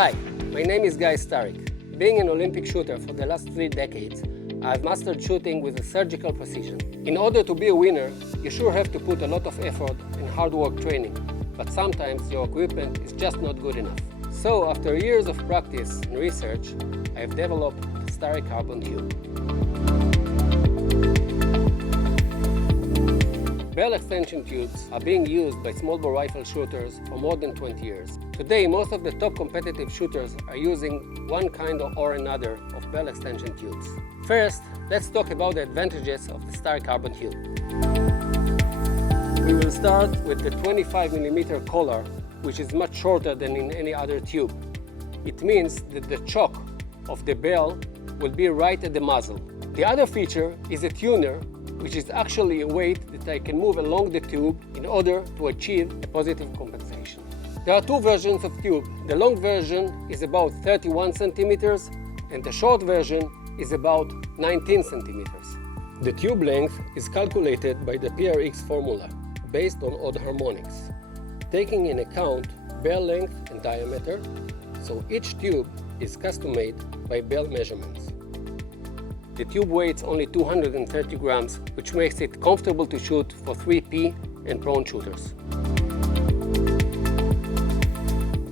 Hi, my name is Starik. Being an Olympic shooter for the last 3 decades, I've mastered shooting with a surgical precision. In order to be a winner, you sure have to put a lot of effort and hard work training, but sometimes your equipment is just not good enough. So after years of practice and research, I've developed the Starik carbon tube. Barrel extension tubes are being used by small bore rifle shooters for more than 20 years. Today, most of the top competitive shooters are using one kind or another of barrel extension tubes. First, let's talk about the advantages of the Starik carbon tube. We will start with the 25mm collar, which is much shorter than in any other tube. It means that the choke of the barrel will be right at the muzzle. The other feature is a tuner, which is actually a weight that I can move along the tube in order to achieve a positive compensation. There are two versions of tube. The long version is about 31 centimeters and the short version is about 19 centimeters. The tube length is calculated by the PRX formula based on odd harmonics, taking in account barrel length and diameter, so each tube is custom-made by barrel measurements. The tube weighs only 230 grams, which makes it comfortable to shoot for 3P and prone shooters.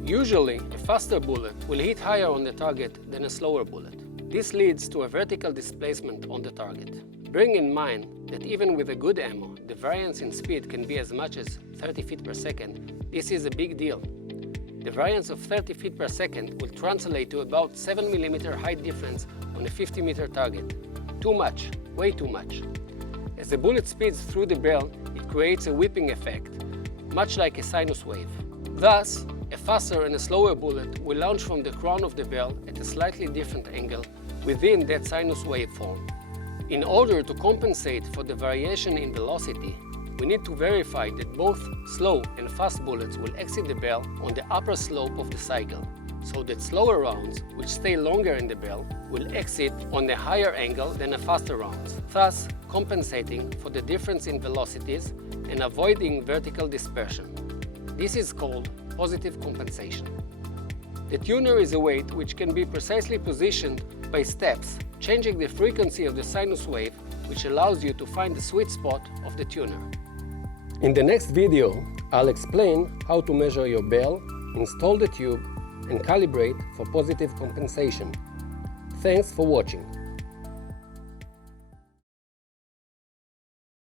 Usually, a faster bullet will hit higher on the target than a slower bullet. This leads to a vertical displacement on the target. Bearing in mind that even with a good ammo, the variance in speed can be as much as 30 feet per second, this is a big deal. The variance of 30 feet per second will translate to about 7mm height difference on a 50-meter target. Too much, way too much. As the bullet speeds through the barrel, it creates a whipping effect, much like a sinus wave. Thus, a faster and a slower bullet will launch from the crown of the barrel at a slightly different angle within that sinus waveform. In order to compensate for the variation in velocity, we need to verify that both slow and fast bullets will exit the barrel on the upper slope of the cycle, so that slower rounds, which stay longer in the barrel, will exit on a higher angle than a faster rounds, thus compensating for the difference in velocities and avoiding vertical dispersion. This is called positive compensation. The tuner is a weight which can be precisely positioned by steps, changing the frequency of the sinus wave, which allows you to find the sweet spot of the tuner. In the next video, I'll explain how to measure your barrel, install the tube, and calibrate for positive compensation. Thanks for watching.